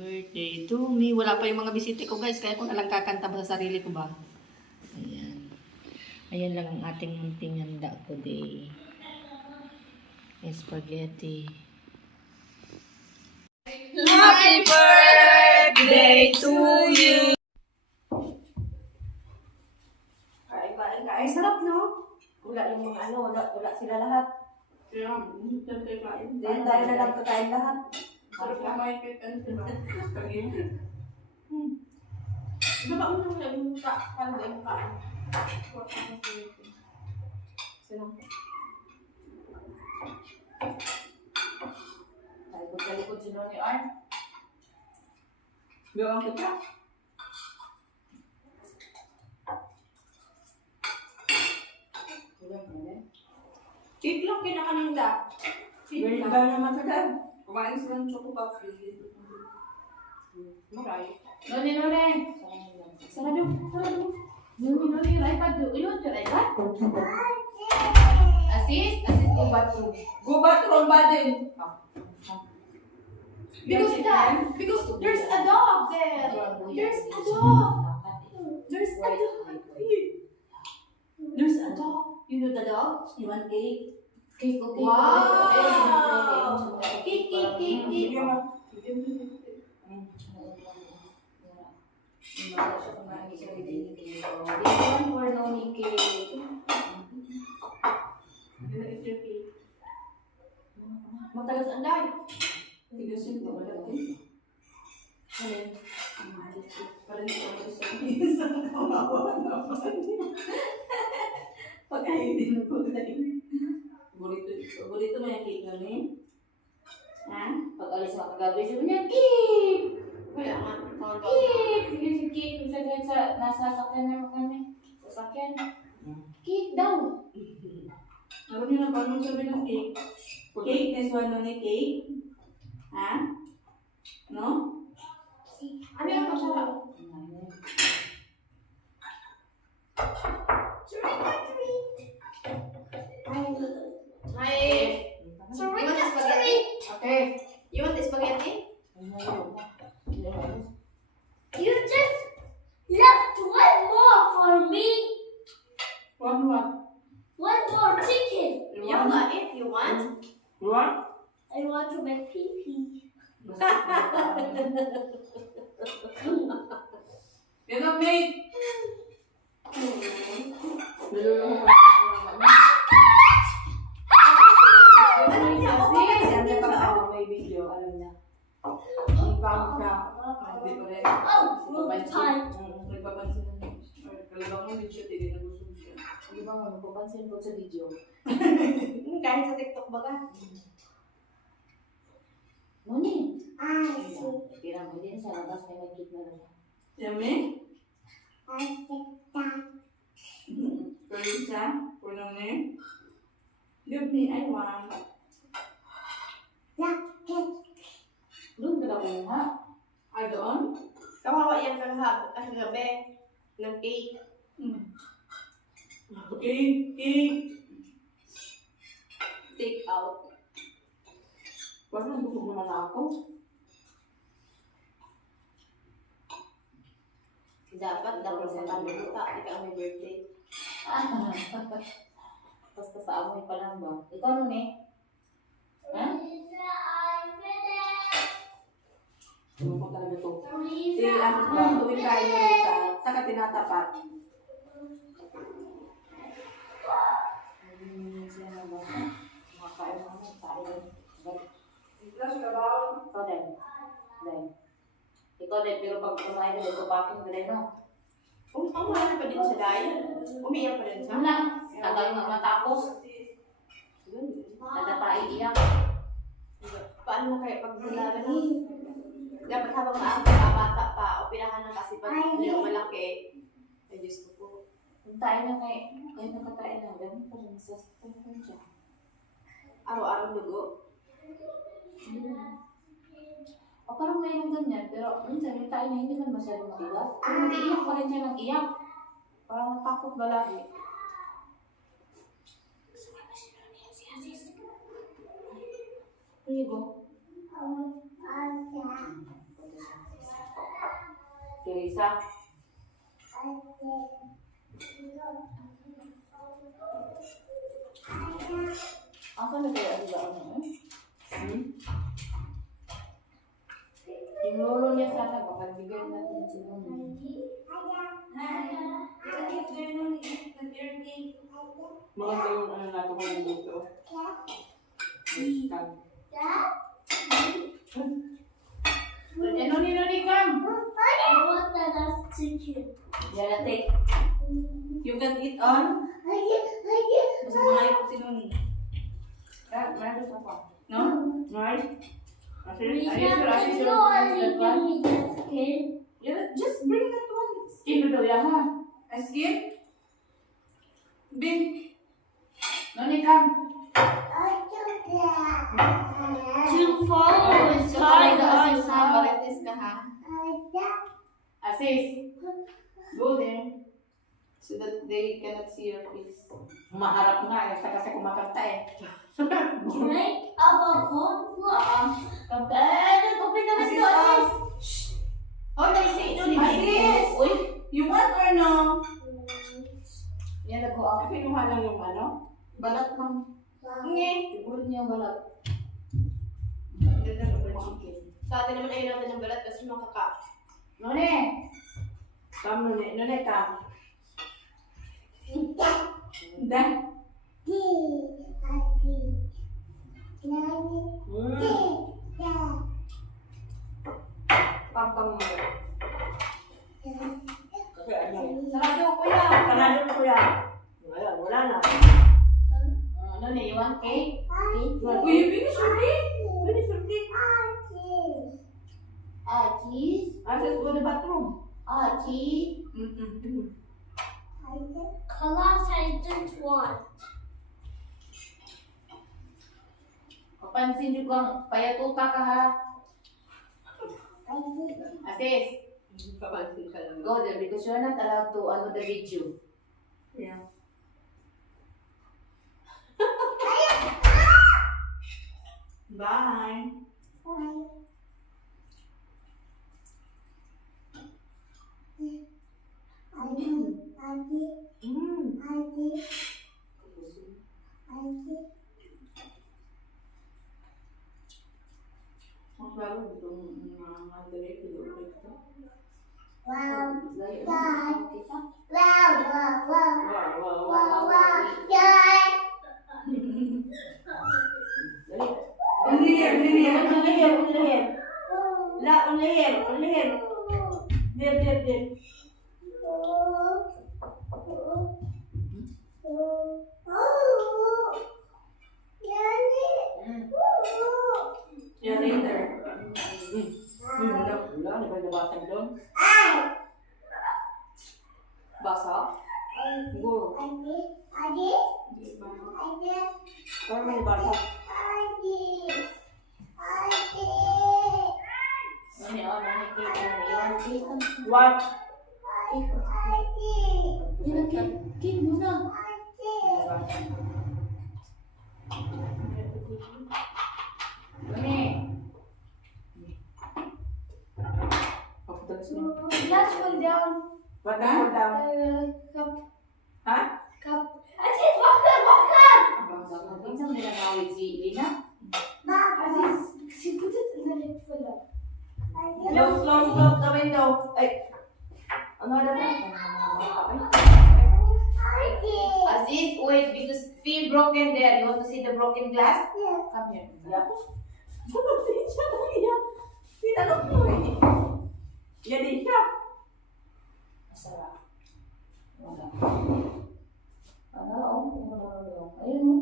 Birthday to me. Wala pa yung mga bisita ko guys, kaya ko na lang kakanta ba sa sarili ko ba? Ayan. Ayan lang ang ating munting handa today. Spaghetti. Happy birthday to you! Kain, sarap no? Wala yung mga ano, wala sila lahat. Diyan tayo na lang kakain lahat. Sarap na makikita sila. Diba mo nang yung parang dahil mo kain? Sinang po? Talikod sila ni Arn. Gawang kita? Cake lang kinakaninda. Cake lang naman sa dad. Kumain sila ng choco coffee. Maray. Noni. Sarado. Noni, iPad do. Yun, your iPad? Assist, go bathroom. Go bathroom ba din? Because there's a dog there. There's a dog. There's a dog. You know the dog? You want cake? Cake, okay. Wow! Cake. One for Noni cake. Matagal sa anday. Tigasin ko wala din. Parang ito sa isang kawawa naman. Pagkainin ko dahil. Paborito mo yung cake namin? Ha? Pag alis ako kagabi, sabi niya, cake! Wala nga. Cake! Sige si cake. Sabihin sa nasasakyan naman kami. Sasakyan. Cake daw. Alam niyo na paano sabi ng cake? Cake, this one na cake? Ha? No? Ano yung masarap? Okay. You want spaghetti? You just left one more for me. One what? One more chicken. You want it? You want? What? I want to make pee-pee. Yan ang mate. Nalulungan ko. May video, alam niya. Ipang siya. Hindi ko rin. Nagpapansin na niya. Kalabang mo din siya, hindi na gusto siya. Di ba mo, papansin ko sa video. Kahit sa TikTok ba ka? Noni. I see. Kira mo din sa labas, may nag-cake na lang. Yummy? I think that. Pwede siya? Puno ni? Give me, I want. Doon ka lang ha? Ay, doon? Kawawa yan kagabi ng cake. Cake. Take out. Parang busog naman ako. Dapat sa pamilita, ikaw may birthday. Basta sa amoy pa lang ba? Ikaw nun eh? Ha? Ano ko talaga to? Si Lisa, Asis ba, tuwing kain mo Rita, saka tinatapat. Siya na ba? Makakain mo ano? Kain. Ikaw siya ba? Ikaw din. Ikaw din, pero pag kumain ka din, kupakin ka din, no? Umahan pa din sa daya. Umiyak pa din siya. Ano lang? Tagal nga matapos. Nadatain iyak. Paano na kaya pag nalaman na? Dapat habang bata pa, o pinahan ng kasi pag yung malaki. Ay, Diyos ko po. Kung tayo na kayo nakakain na, ganun pa rin sa siya. Araw-araw dugo. O parang mayroong ganyan, pero minsan yung tayo na hindi man masyadong matigas. Pero hindi iyak pa rin siya ng iyak. Parang natakot ba lagi? Here you go. Teresa. Asan na kaya ang ano eh? Yung lolo niya sana, baka bigyan natin si Noni. Maganda yung ano natin ko yung dito. Hashtag. Noni, come! I want that chicken. Yan, take. You can eat on. Mas mga ipag si Noni. Meron sa pa. No? Right? We Are you have sure? Are you to sure? know only That give one? me that skin. Yeah, just bring that one. Skin mo daw yan, ha? A skin? Big. Noni, come! To follow is So, hard talaga, on Asis, ha? how. Marites ka, ha? Asis! Go there. So that they cannot see your face. Maharap nga eh. Kasi kumakanta eh. Drink of a whole lot. Open the window, Asis! Oh, dahil sa inyo, di ba? Asis! Uy! You want or no? Yan, nag-go up. Kinuha lang yung ano? Balat ng... Nge. Siguro niya balat. Ganda ng chicken. Sa atin naman ayaw natin ng balat kasi makaka... Noni! Come, Nune. Nune, come. Hindi. Come, come, Nune. Kasi ano eh. Sarado, kuya! Sarado na kuya. Wala na. Noni, you want cake? Uy, you finish your cake? Finish your cake. Cheese? Let's go to the bathroom. Cheese? Colossians 1. Papansin nyo kang payatuta ka, ha? Asis, Kapansin ka lang. go there because you're not allowed to ano the video. Yeah. Bye. Mas bago itong mga direct ito. Wow. Layo Dad. na kita. Wow, wow, wow. Wow, wow, Wow, wow. wow. Dad. Only here, only here. Only here, only here. La, only here, only here. There, there, there. Yeah, later. Wala, wala. Ano ba nabasag doon? Basa? Siguro. Parang may nabasag. Noni, oh, noni, cake, noni. You want cake? What? Yun ang cake. Cake muna. Noni. Pagdalas niya. Let's go down. What na? Hold down. Cup. Ha? Cup. Aziz, walk. Bakit saan ginagawid si Lina? Aziz, she put it in the lip full. Close, close, close the window. Ay. Ano na ba? Aziz, wait, because feel broken there. You want to see the broken glass? Come here. Yeah. Sabi siya na iyak. Tinanong mo eh. Yan din siya. Masarap. Wala. Ayun mo.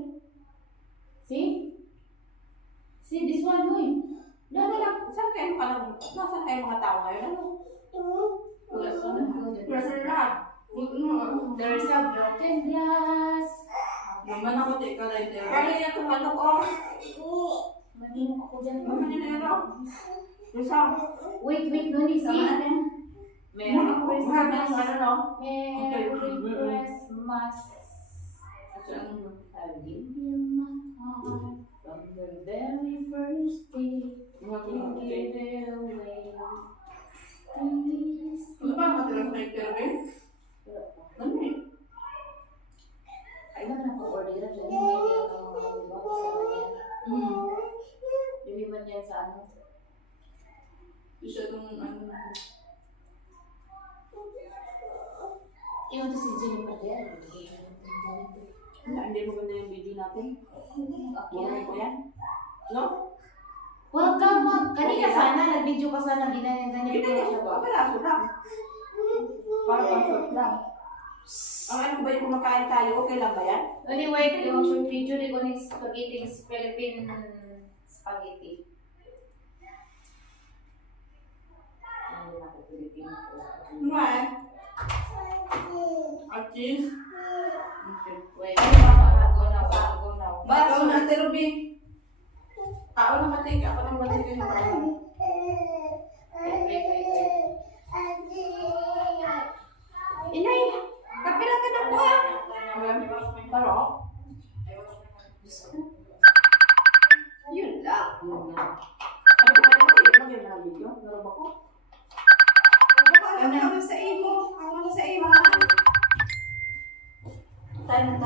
See? See this one, hoy. Ano lang, saan kayo nasaan kayo mga tao ngayon? Ano? Wala sa Pressure lahat. There's a broken glass. Naman ako, teka lang. Kaya itong ano ko. Mahinog ako dyan. Naman yun ano. Isa. Wait, Noni, see? Sama na. Merry Ano Christmas. no? Merry Okay. Christmas. I'll give you my heart from the very first day. You give it away. Please Ito siya nung ano. Yung to si Jennifer Del. Hindi maganda yung video natin. Buhay ko yan. No? Huwag ka mag... Kanina sana, nag-video ka sana, ganyan siya ba? Kapalaso lang. Para pang-short lang. Ang ano ba yung kumakain tayo? Okay lang ba yan? Anyway, yung short video ni ko ni spaghetti, Philippine spaghetti. Ano na ko, Philippine Ano ba eh? At cheese? Wait, go now. Baso na, Ate Ruby. Ako na matik. Ako na matik yung mga. Wait. Inay! Kapila ka na po ah! Pero? Yun lang. Sabi ko kayo mag-yung mga video. Narob ako. Ano sa imo? Ano sa imo? Tanan.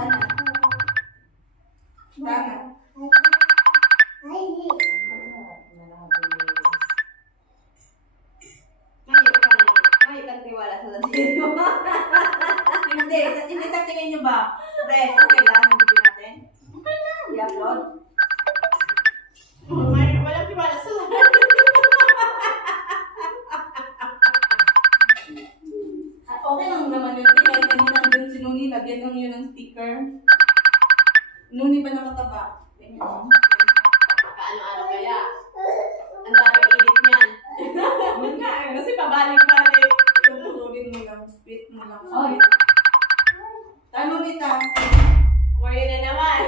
Ngayon kang tiwala sa dati mo. Hindi sa tingin nyo ba? Ref, okay lang yung video natin? Okay lang. I-upload? Walang tiwala sa lahat. Okay lang naman yun. Kahit kanina doon si Nuni, lagyan lang yun ng sticker. Nuni ba nakataba? Kaano-ano kaya? Ang dami edit niyan. Yun nga eh. Kasi pabalik-balik. Tutulin mo lang. Split mo lang. Oy. Tama, Mita. Worry na naman.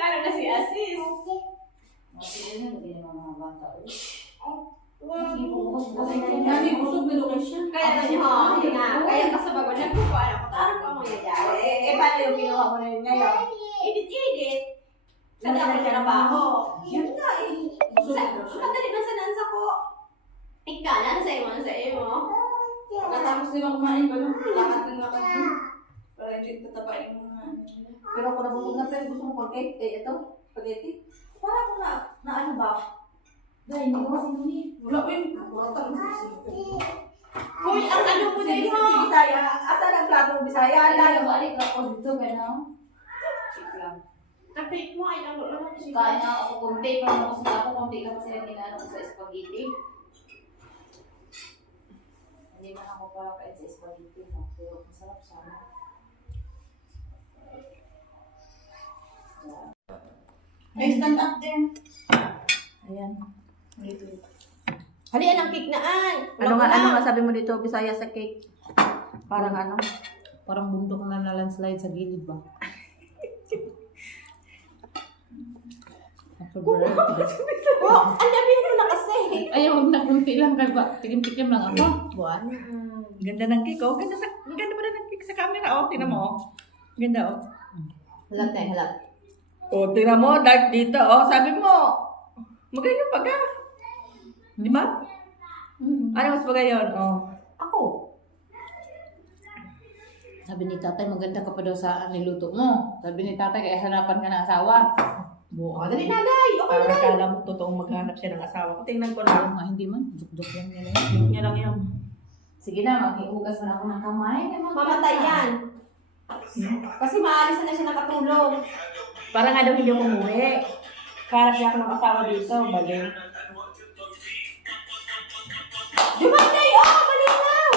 Lalo na si Asis. Sige na, lagyan ng mga bata. Nani, busog na location. Kaya kasi kaya ka sa bago nagkukuha ako. Tarap ka mo nangyayari. Paano yung kinuha mo na yun ngayon? Edit. Sa dami ka trabaho. Yun nga eh. Busog na location. Madali man sa nansa ko. Ika, ano sa iyo? Pagkatapos nila kumain ba nung lakad ng lakad mo? Para hindi tatabain mo nga. Pero ako nabusog na, pero gusto mo pag-cake? Ito? Spaghetti? Para ako na ano ba? Dahil, hindi ko kasi nuni. Wala ko yun. Wala ko Hoy, ang ano mo na yun? Si Bisaya. Asan ang platong Bisaya? Layo. Balik ako dito, gano'n. Kapit mo ay ano lang. Kain na ako konti, pero ako sa konti ka kasi yung ginano ko sa spaghetti. Hindi man ako para kain sa spaghetti, no? Pero masarap sana. Hey, stand up there. Ayan. Halian ang cake naan. Ano nga sabi mo dito, Bisaya sa cake? Parang ano? Parang bundok na landslide sa gilid ba? Oh, ang dami mo na kasi. Ayaw, huwag na kunti lang ka ba? Tikim-tikim lang ako. Buwan. Ganda ng cake, oh. Ganda pa ng cake sa camera, oh. Tingnan mo, oh. Ganda, oh. Halat. Oh, tingnan mo, dark dito, oh. Sabi mo, magayon pa ka. Di ba? Ano mas magayon, oh. Ako. Sabi ni tatay, maganda ka pa daw sa niluto mo. Sabi ni tatay, kaya hanapan ka ng asawa. Buka. Dali na, day. Okay Para na. kala mo totoong maghanap siya ng asawa. Tingnan ko lang. Hindi man, juk-juk lang nila. Yung niya lang yan. Sige na, maghiugas mo na ako ng kamay. Mamatay yan. Kasi maalis na siya nakatulog. Para nga daw hindi ako umuwi. Hanap niya ako ng asawa dito. Bagay. Dumatay! Oh, malinaw!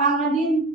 Ang din.